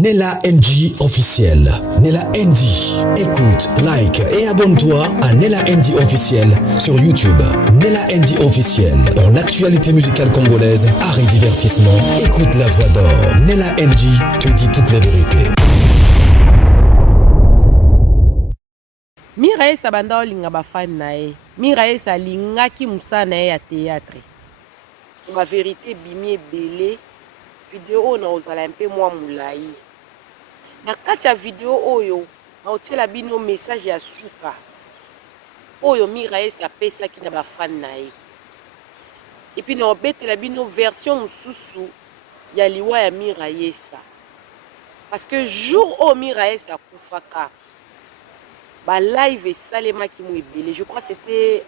Nella NG officiel. Nella NG. Écoute, like et abonne-toi à Nella NG officiel sur YouTube. Nella NG officiel. Pour l'actualité musicale congolaise, art et divertissement, écoute la voix d'or. Nella NG te dit toutes les vérités. Mirae Sabanda linga bafan nae. Mirae sa linga ki musa nae ya théâtre. Ma vérité bimi belé. Vidéo na ozala un peu moins moulaï. Na kati ya vidéo oyo na otiela bino message ya suka. Oyo Mirae sa pesa ki na bafan nae. Et puis na obetela bino version mususu ya liwa ya Mirae sa. Parce que jour o Mirae sa kufaka. Ba live et salema ki mou ebele. Je crois que c'était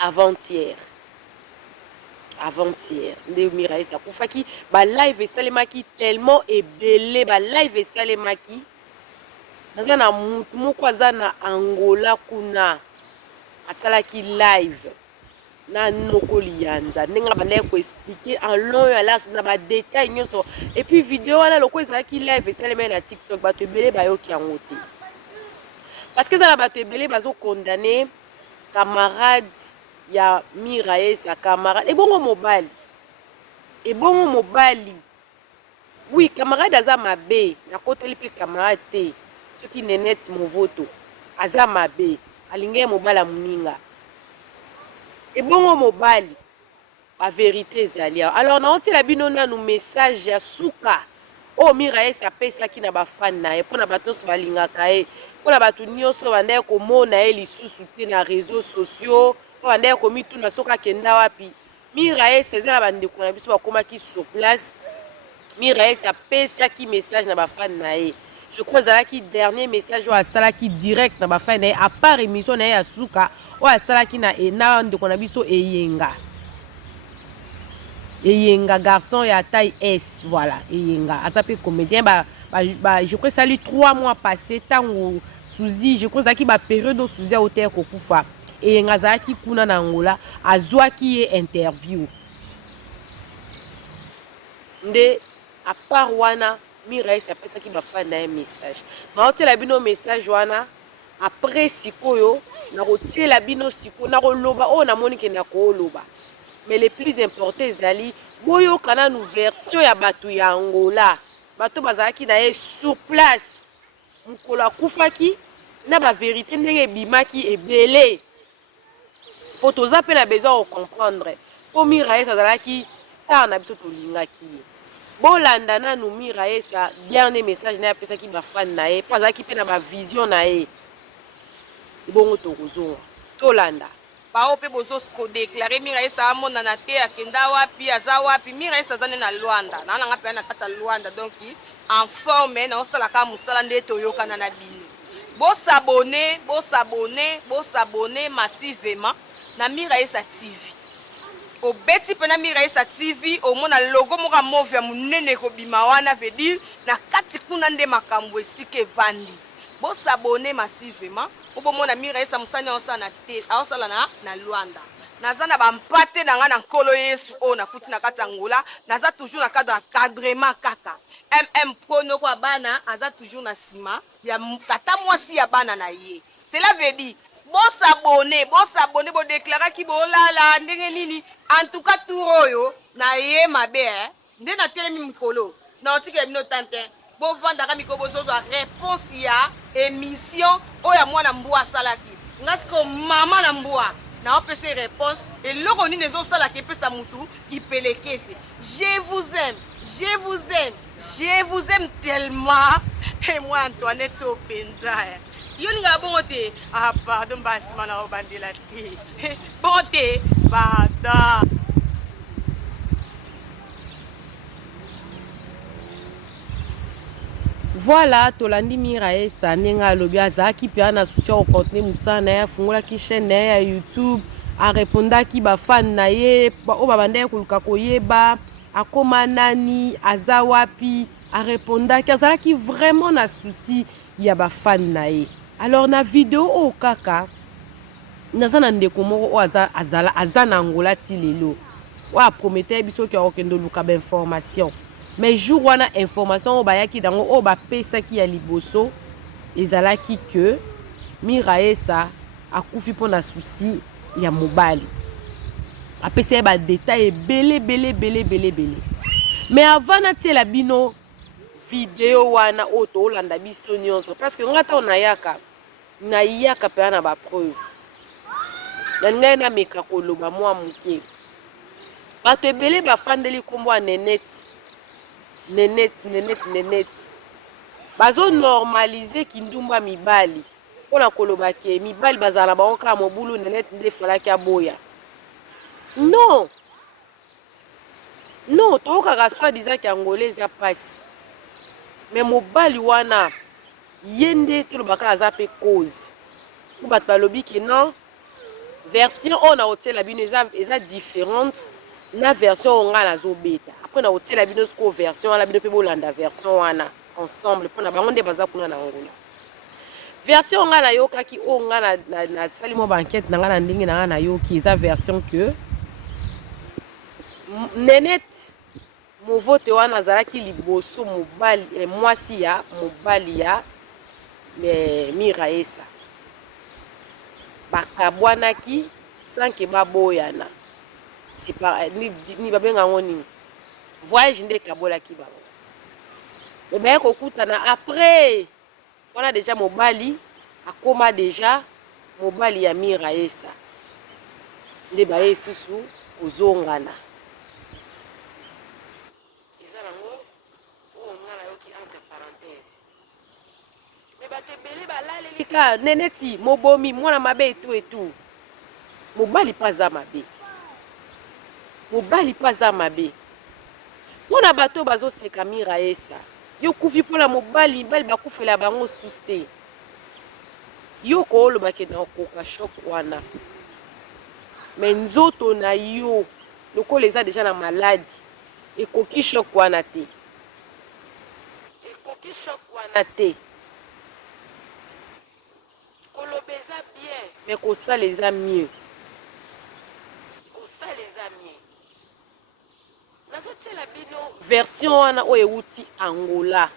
avant-hier. Avant-hier. Nde Mirae sa kufaki. Ba live et salema ki tellement ebele. Ba live et salema ki. Naza na mutu moko aza na Angola kuna. Asala ki live. Na noko lianza. Nenga banaye ko expliquer en long et en large na ba détail nyonso. Et puis vidéo wana loko ezala ki live et salema na TikTok bato ebele ba yoki yango te. Parce que ça la bato ebele bazo condamné camarade ya Mirae sa camarade et bongo mobali. Et bongo mobali. Oui, camarade aza mabe, na koteli pe camarade te. Ce qui nenet mon voto. Aza mabe, alinge mobala muninga. Et bongo mobali. La vérité ezali. Alors na onti la bino na nou message ya suka. Oh Mirae sa pesa ki na bafan na e pona bato so balingaka e pona bato nyonso bandaye komona e lisusu te na réseaux sociaux bandaye komituna soka kenda wapi Mirae sezela bandeko na biso bakomaki sur place Mirae sa pesa ki message na bafan na e je crois ezalaki dernier message oyo asalaki direct na bafan na e à part émission na e ya suka oyo asalaki na ndeko na biso eyenga Eyenga garçon ya taille S, voilà. Eyenga. Azape comédien, je crois que ça lui 3 mois passés, tant ou Souzi, je crois que la période où Souzi a été kokufa. Eyenga zaki kuna na Angola, azwa qui est interview. Nde, à part wana, Mirae sa pesa ki ba fa na un message. Na ote la bino message wana, après sikoyo, na ote la bino siko, na loba, oh na moni ke na ko loba. Mais le plus important ezali boyo kana nou version ya bato ya Angola bato bazalaki na ye sur place mukolo akufaki na ba vérité ndenge bimaki ebele po toza pe na besoin de comprendre po Mirae azalaki star na biso tolingaki bolanda na nou Mirae sa dernier message na apesaki ba fan na ye po azalaki pe na ba vision na ye bongo tokozonga tolanda bao pe bozo ko déclarer Mirae sa mona na te akenda wapi aza wapi Mirae sa zane na Luanda na nga pe na kata Luanda donc en forme na osala ka musala nde toyoka na bino bo s'abonner massivement na Mirae sa TV o beti pe na Mirae sa TV o mona logo moka move ya munene ko bima wana veut dire na kati kuna nde makambo esike vandi bo s'abonner massivement pour mona Mirae sa musani osala na Luanda naza na bampate na nga na nkolo Yesu o na futi na kati Angola naza toujours na cadre encadrement kaka prono kwa bana aza toujours na sima ya tata mwasi ya bana na ye cela veut dire bo s'abonner bo déclarer ki bo lala ndenge nini en tout cas turoyo na ye mabe nde na telemi mikolo na otike bino tante bo vandaka mikobo zo réponse ya émission oya mwana mbwa salaki ngasko mama na mbwa na opese réponse et loko nini zo salaki pesa mutu ipelekese je vous aime tellement et moi Antoinette so penza yo linga bongo te ah pardon basima na obandela te bongo te bada. Voilà, tolandi Mirae sa nenga lobi azaki pe ana souci au contenu musana ya fungola ki chaîne ya YouTube a réponda ki ba fan na ye o babanda kuluka koyeba akoma nani azawapi a réponda ki azalaki vraiment na souci ya ba fan na ye. Alors na vidéo o kaka naza na ndeko moko o azana Angola ti lelo wa promettait biso ki okendo luka ba information mais jour wana information o bayaki dango o bapesaki ya liboso ezalaki que Miraesa akufi pona souci ya mobali apesi ye badetail ebele belé. Mais avant natiela bino video wana oyo toolanda biso nyonso parce que nga ntango nayaka mpe na bapreuve na ngai nameka koloba mwa moke bato ebele bafandeli nkombo ya nenete bazonormalize kindumba mibali mpona koloba ke mibali bazala na bango kaka mobulu nenete nde efalaki aboya non tokokaka soi-disant ke angola eza mpasi mais mobali wana ye nde tolobaka aza mpe cause po bato balobi ke non version oyo na otiela bino eza différente na version oyo ngai nazobeta apres na otiela bino sikoyo version wana bino mpe bolanda version wana ensemble mpona bango nde baza kuna na angola version ngai nayokaki oyo ngai nasali mwa bankete na ngai na ndenge na ngai nayoki eza version ke nenete movote wana azalaki liboso mwasi ya mobali ya Miraesa bakabwanaki sanke baboyana ni babenga ngo nini voyage nde ekabolaki bango me baye kokutana après wana deja mobali akoma deja mobali ya Miraesa nde baye susu kozongana batebele balalelika neneti mobomi mwana mabe etu mobali paza mabe mwana bato bazoseka Miraesa yo kufi mpona mibali bakufela bango suste yo koolobake na okoka shok wana me nzoto na yo lokola eza deja na maladi ekoki shok wana te koloba eza bien mais kosala eza mieux nazotiela bino version wana oyo euti angola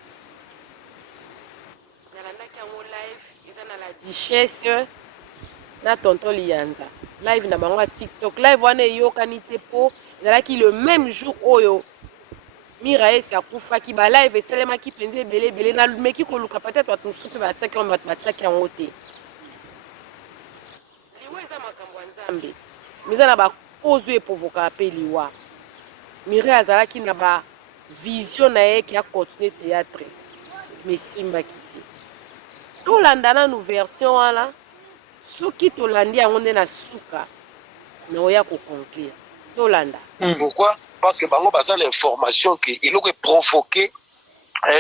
nalandaki yango live eza na la duchesse na tonton lianza live na bango ya tiktok live wana eyokani te po ezalaki le même jour oyo Miraesa akufaki balive esalemaki mpenza ebele nalumeki koluka peut-être bato mosusu mpe batiaki yango bato batiaki yango te liwa eza makambo ya nzambe miza na bakozo epovokaka mpe liwa Miraesa azalaki na bavision na ye ke akontinue théâtre mais esimbaki te tolanda nanu version wana soki tolandi yango nde na suka na oya koconclure tolanda pourquoi parce que bango baza l'information que eloko provoqué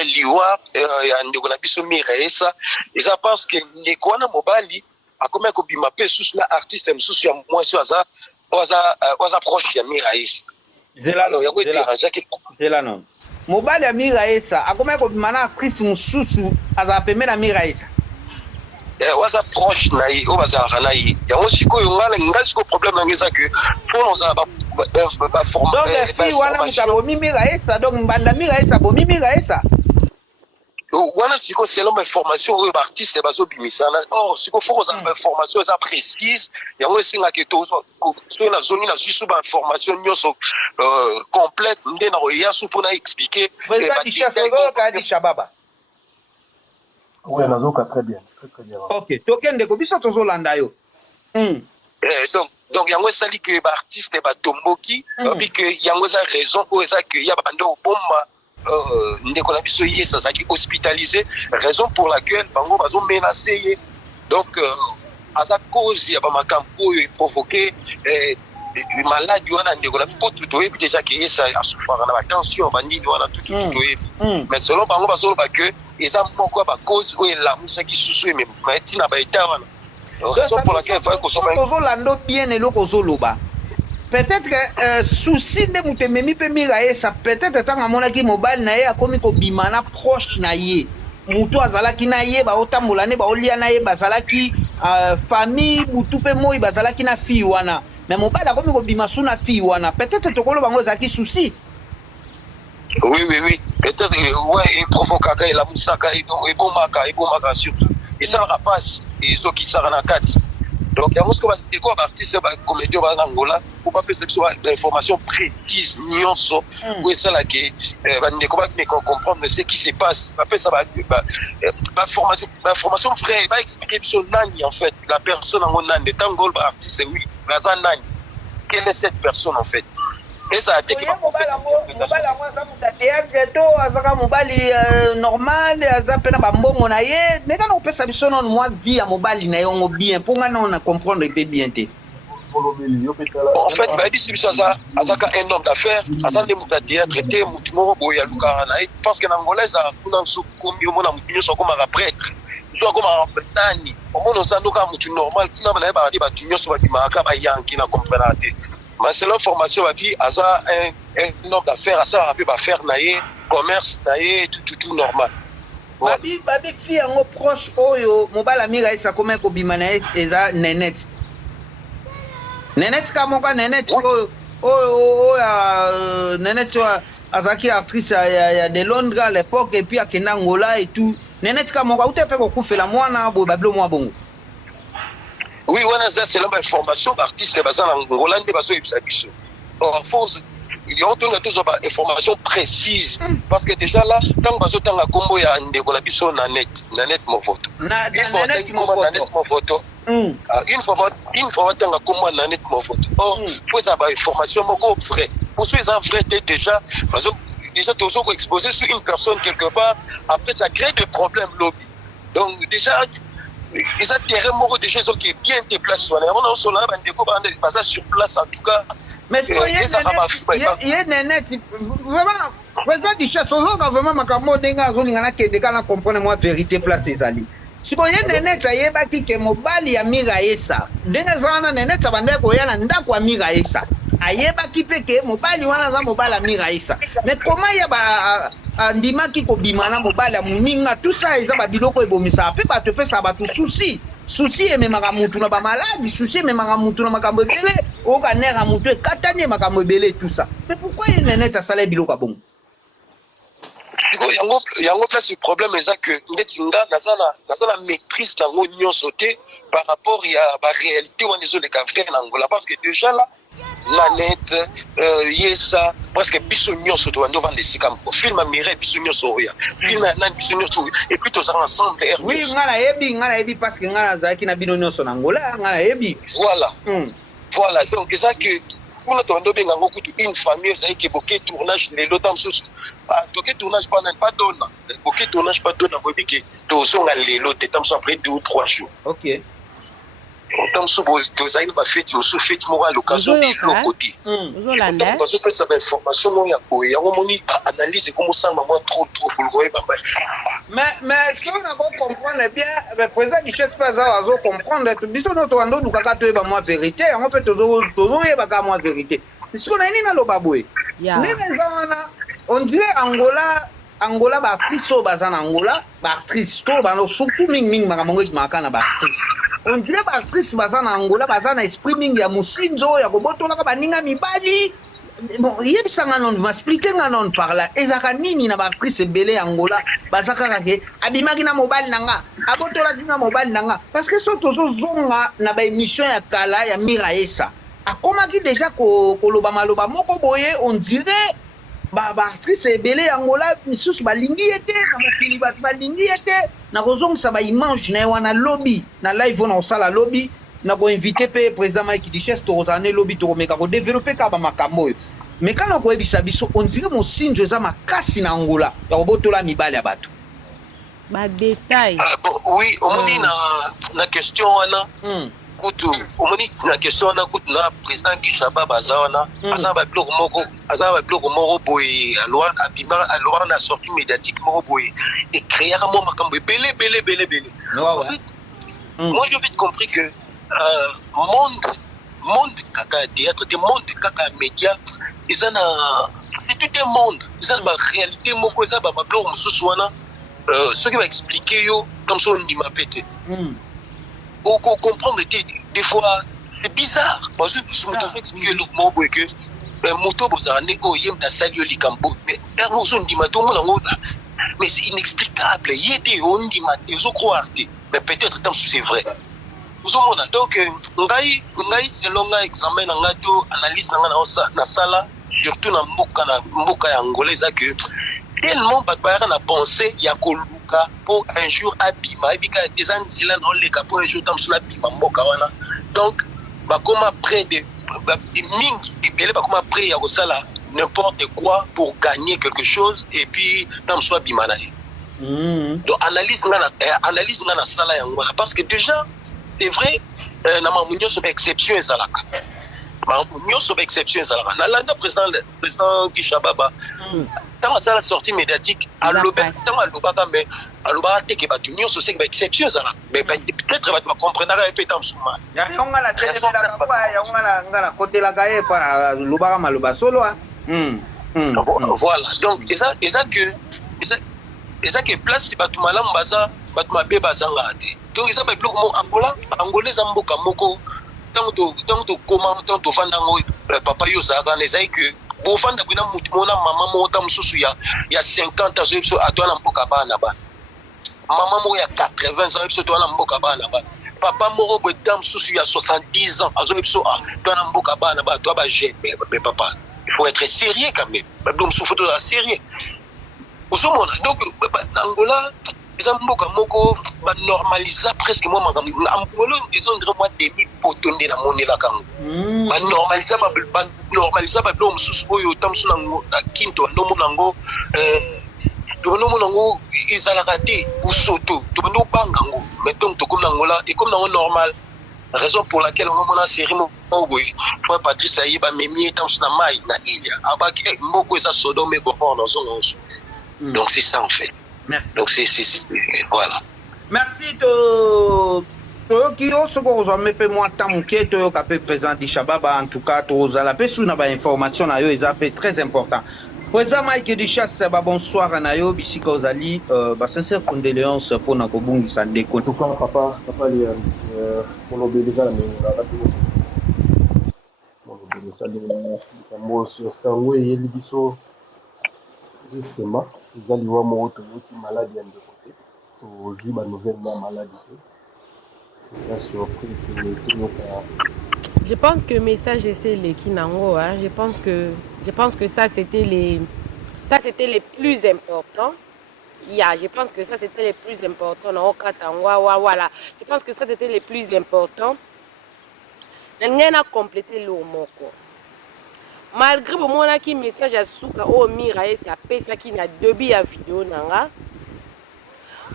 liwa ya ndeko na biso Miraesa eza parce que ndeko wana mobali akomi kobima mpe susu na artiste mosusu ya mwasi aza proche ya Miraesa zela non mobali ya Miraesa akomi kobima na actrice mosusu azala pembe na Miraesa waza proche na ye oyo bazalaka na ye yango sikoyo ngai sikoyo problème nange eza ke mpona ozala donc fi wana moto abomi Miraesa donc mbanda Miraesa abomi Miraesa wana sikoyo selon bainformation oyo baartiste bazobimisana or sikoyo fo kozala bainformation eza précise yango esengaki soki nazongi nazwi su bainformation nyonso complète nde na koya su mpona expliquer Shababa. Oui, nazoka très bien. Ok, tokende ko biso tozolanda yo. Donc yango esali ke baartiste batomboki puis que yango eza raison oyo eza ke ya bande obomba ndeko na biso ye azalaki hospitalisé raison pour laquelle bango bazomenace ye donc aza cause ya bamakambo oyo eprovoke maladi wana ndeko na biso tutu oyebi déjà ke ye asufraka na batension banini wana tutu oyebi mais selon bango bazoloba ke eza moko ya bacause oyo elamusaki susu emema ntina baeta wana raison pour laquelle tozolanda bien eloko ozoloba peut-être que souci nde moto ememi mpe Miraesa peut-être ntango amonaki mobali na ye akomi kobima na proche na ye moto azalaki na ye baotambola ne baolia na ye bazalaki famille butu mpe moi bazalaki na fille wana mais mobali akomi kobima su na fille wana peut-être tokoloba ngo ezalaki souci Oui. Peut-être, ouais, il provoque, il a moussaka, il bon maka surtout. Et ça rapace, et ceux qui s'arrêtent à 4. Donc, il y a des artistes, des comédiens en Angola, pour pas faire des informations précises, nuances, où est ça là qui comprendre ce qui se passe. Après, ça va, information vraie, va expliquer sur Nani en fait, la personne en Nani, tant que artiste, oui, Nani. Quelle est cette personne en fait? Et ça a été théâtre to azaka mobali normal azapena bambongo na ye mais quand on peut ça biso non moi vie à mobali na yongo bien pour nga on comprendre que bien té en fait bah dit c'est ça azaka un homme d'affaires azande muta théâtre té mutimo boya lukara na parce que l'angolaise a kuna sokomi omona mutinyo sokoma ka prêtre soit comme un betani omona osando ka mutu normal kuna bana ba ba tinyo so ba dimaka ba yanki na comprendre té. Mais c'est l'information qui a un homme d'affaires, à ça, va faire naïe, commerce naïe, tout normal. Babi fi yango proche oyo mobala mira isa comme ko bimana eza Nenet. Nenet ka monga Nenet oyo Nenet azaki actrice ya de Londres à l'époque et puis à Kenangola et tout. Nenet ka monga ou te fait ko kufela mwana bo bablo mwa bongo. Oui, c'est l'information artiste basé en Angola, des bases ibisabiso. En force, il y a toujours des informations précises parce que déjà là, tant que tant que combo ya ndeko la biso na net mo photo. Une fois tant que combo na net mo photo. Oh, pour ça ba information moko vrai. Pour ceux ça vrai déjà parce que déjà toujours exposé sur une personne quelque part après ça crée des problèmes lobby. Donc déjà les intérêts moraux des gens qui est bien déplacés. On a sur là, sur place en tout cas. Mais il y a Nenet, vraiment, président du chef, vraiment, ma camarade denga zoningana qui décale comprendre moi vérité place les alliés. Si vous avez Nenet, ça y est bâti que mobali ya miraesa. Denga zana Nenet ça va ndeko koya na ndako ya miraesa. Ayeba kipeke mobali wana za mobala miraesa. Mais comment ya ba andimaki ko bimana mobala muninga tout ça eza ba biloko ebomisa pe ba te pesa ba tout souci et memaka mutu na ba maladie souci memaka mutu na makambo ebele o ka nera mutu e katani makambo ebele tout ça. Mais pourquoi il Nenet asala biloko bon? Yango place le problème c'est que ndetinga nazana maîtrise na ngonion sauté par rapport à la réalité on est les cavriers en Angola parce que déjà là la net yesa parce que biso nyonso to ndo vendre sika ko film amire biso nyonso ya film na biso nyonso et puis tous ensemble oui ngala yebi parce que ngala zaki na bino nyonso na Angola ngala yebi voilà donc c'est ça que pour notre ndo benga ngokutu une famille ça qui évoquer tournage les lotam sous toquer tournage pas donne évoquer tournage pas donne bobi que to songa les lotes tam après 2 ou 3 jours. OK. Tant que ça va faire une fête morale l'occasion de l'autre côté. Parce que ça va information moi il y a un analyse comment ça moi trop pour le voir mais ce qu'on a comprendre bien le président du chef pas ça va comprendre biso notre ando du kaka to ba moi vérité on peut toujours ba ka moi vérité ce qu'on a ni na lo baboué on dirait Angola ba actrice so bazana Angola ba actrice to ba no surtout ming makambo ki makana ba actrice on dirait ba actrice bazana Angola bazana esprit ming ya musinzo ya kobotola ka baninga mibali bon yebisanga non m'expliquer nga non par là ezaka nini na ba actrice belé Angola bazaka ke abimaki na mobile nanga abotola kinga mobile nanga parce que so tozo zonga na ba émission ya kala ya Miraesa akomaki déjà ko loba maloba moko boye on dirait ba actrice ebele Angola misusu balingi ete na mokili bat balingi ete na kozongisa ba image na wana lobby na live on osala lobby na ko inviter pe président Mike Duchesse to ozane lobby to meka ko développer ka ba makambo mais quand on ko ebisa biso on dirait mosinjo za makasi na Angola ya kobotola mibale ya bato ba détail oui on dit na question wana kutu omoni na question na kutu na président Kishaba bazawana azaba blog moko boy alors na sortie médiatique moko boy et créer un makambo belé moi j'ai vite compris que monde kaka théâtre des monde kaka média ils en a c'est tout un monde ils ont la réalité moko ça ba blog mususu wana ce qui va expliquer yo comme ça on dit ma pété on comprend des fois c'est bizarre parce que je me expliquer le mot que moto bozane o yem ta sali yo likambo mais on dit ma tout monde mais c'est inexplicable yété on dit ma ils ont croire mais peut-être tant c'est vrai vous on donc ngai selon un examen na ngato analyse na sala surtout na mboka ya angolaise que tellement batbara na penser ya koluka pour un jour abima ebika des anzila dans les cas pour un jour tant sur abima mboka wana donc ba comme après de mingi ebele ba comme après ya kosala n'importe quoi pour gagner quelque chose et puis tant soit abima na donc analyse na sala ya ngwana parce que déjà c'est vrai na mamunyo so exception ezalaka nyonso exception ezalaka na landa président Kishababa tant ça la sortie médiatique alobaka mais alobaka te ke batu nyonso c'est exception ezalaka mais peut-être batu ba comprendre ka pe tam suma ya nga la tete la kwa ya nga la côté la gaé pa lobaka maloba solo voilà donc eza que place batu malamu baza batu mabe bazanga te donc eza ba bloc mo angolais mboka moko tant to fanda ngo papa yo zaka nezai que bo fanda bina mutu mona mama mo ta mususu ya 50 ans so atwana mboka bana ba mama mo ya 80 ans so atwana mboka bana ba papa mo bo ta mususu ya 70 ans azo so atwana mboka bana ba to ba jeune mais papa il faut être sérieux quand même ba mususu faut être sérieux osomona donc Angola ils mboka moko ba normaliser presque moi angolo ils ont droit demi potonde na monela kango ba normaliser ba blom susu oyo tamsu na kinto no monango izalaka te usoto to no bangango mais donc to comme Angola et comme dans normal raison pour laquelle on mona série mo boy toi Patrice Ayiba memi tamsu na mai na ilia abaki mboko esa Sodome Gomorrhe dans son donc c'est ça en fait. Merci. Donc c'est voilà. Merci to Kyo soko zo mepe moi tamuke to kapé président Kishababa en tout cas to zala pe suna ba information na yo eza pe très important. Président Mike Duchasse ba bonsoir na yo bisika ozali ba sincère condoléances pour na kobungisa ndeko. En tout cas papa on obéit déjà mais on va pas on obéit ça les mots sur sango et libiso justement ils allaient voir mon autre maladie de côté pour vivre ma nouvelle maladie. Je pense que le message c'est les Kinango, hein. Je pense que ça c'était les plus importants. Je pense que ça c'était les plus importants. Voilà. Je pense que ça c'était les plus importants. On a complété le moko. Malgré le moment qui message à Souka au Miraes a pesa qui na début à vidéo nanga.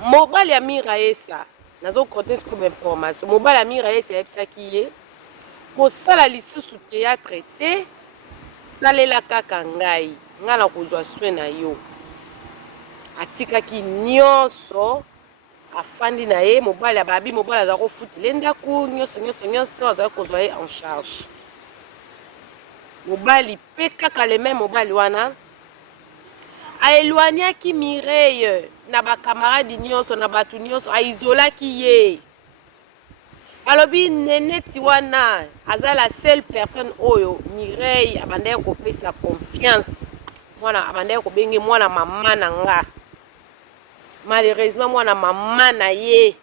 Mobile ya Miraes nazo côté comme information. Mobile ya Miraes a pesa qui est pour ça la liste sous théâtre te nalela kaka ngai ngana kozwa soin na yo. Atika ki nyonso afandi na ye mobile ya babi mobile za ko futi lenda ku nyonso za kozwa en charge. Mobali pe kaka le même mobali wana a éloigné ki Mireille na ba camarade nyonso na batu nyonso a isola ki ye alobi neneti wana aza la seule personne oyo Mireille abandai ko pesa confiance mwana abandai ko benge mwana mama na nga malheureusement mwana mama na ye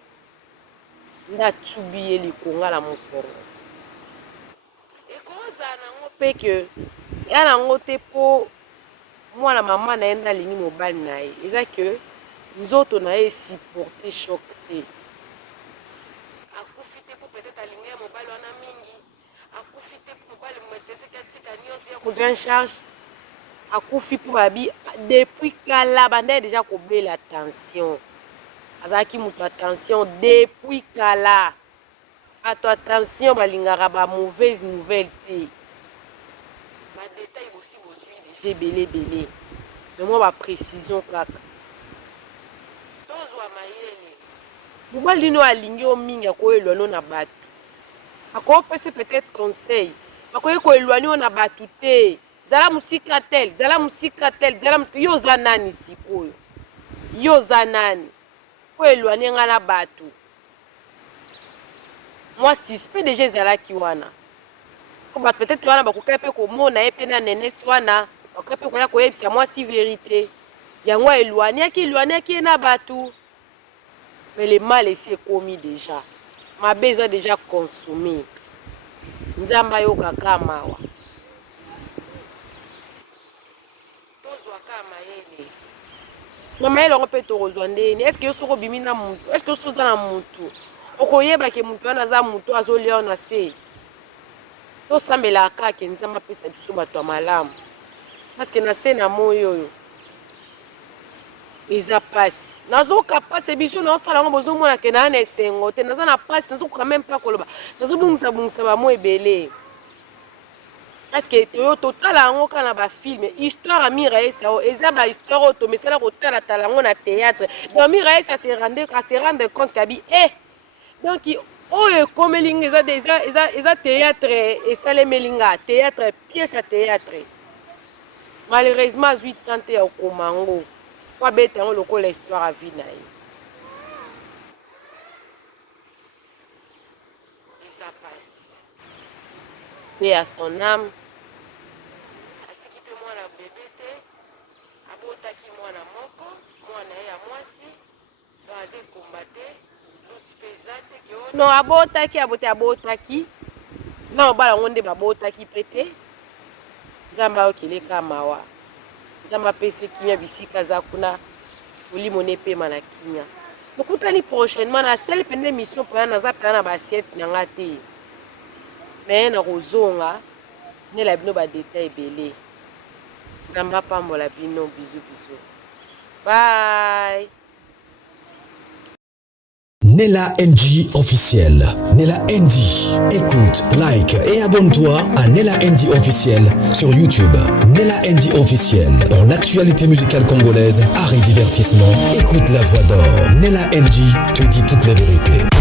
nda tubiye likonga la mokoro pe que yana ngote po mwana mama na enda lingi mobile na ye eza que nzoto na ye supporter choc te akufi te po peut-être alingi mobile wana mingi akufi te po mobile mwetese katika nyonso ya kozwa en charge akufi po babi depuis kala banda déjà kobela attention azaki mutu attention depuis kala ato attention balingaka ba mauvaise nouvelle te détail aussi aujourd'hui belé mais moi ma précision kaka tozwa mayele mobali no alingi o mingi akoelwano na batu akopesa peut-être conseil akoye koelwano na batu te zala musika tel yo za nani sikoyo yo za nani koelwani nga na batu moi suspect déjà zala ki wana peut-être wana bakoka pe komona ye pe na nenet wana bakoka pe koya koyebisa mwasi vérité yango elwaniaki ye na bato. Mais le mal ici est commis déjà. Ma base a déjà consommé. Nzamba yoka kamawa. Tozwa kama yele. Mama yele on peut te rejoindre. Est-ce que yosoko bimina mutu? Est-ce que yosoza na mutu? Okoyeba ke mutu wana za mutu azolia na se. To sambela kaka nzamba pesa biso bato malamu. Parce que na se na moyo yo. Ils a passé. Nazo kapase biso na osala ngo bozo mona ke na esengo te naza na passe nazo quand même pas koloba. Nazo bungisa ba mo ebele. Parce que yo total ngo kana ba film histoire Amira Essa eza ba histoire auto mais c'est là ko tala ngo na théâtre. Donc Amira Essa se rendre compte kabi donc oyo komelinga eza théâtre et ça les melinga théâtre pièce à théâtre. Malheureusement 8 ans te au Komango. Quoi bête on loco l'histoire à vie naï. Et ça passe. Paix à son âme. Atiki pe moi la bébé te. Abotaki moi na moko. Moi na ya mwasi. Bazé combattre. L'autre pesate que non abotaki. Non bala ngonde babotaki pété. Nzamba okileka mawa. Nzamba pese kimia bisika za kuna olimo ne pema na kimia. Tokutani prochainement na seule pende mission pour na za pena ba assiette na ngate. Mais na rozonga ne la bino ba détail belé. Nzamba pambola bino bisous. Bye. Nella NG officiel. Nella NG. Écoute, like et abonne-toi à Nella NG officiel sur YouTube. Nella NG officiel. Pour l'actualité musicale congolaise, art et divertissement, écoute la voix d'or. Nella NG te dit toutes les vérités.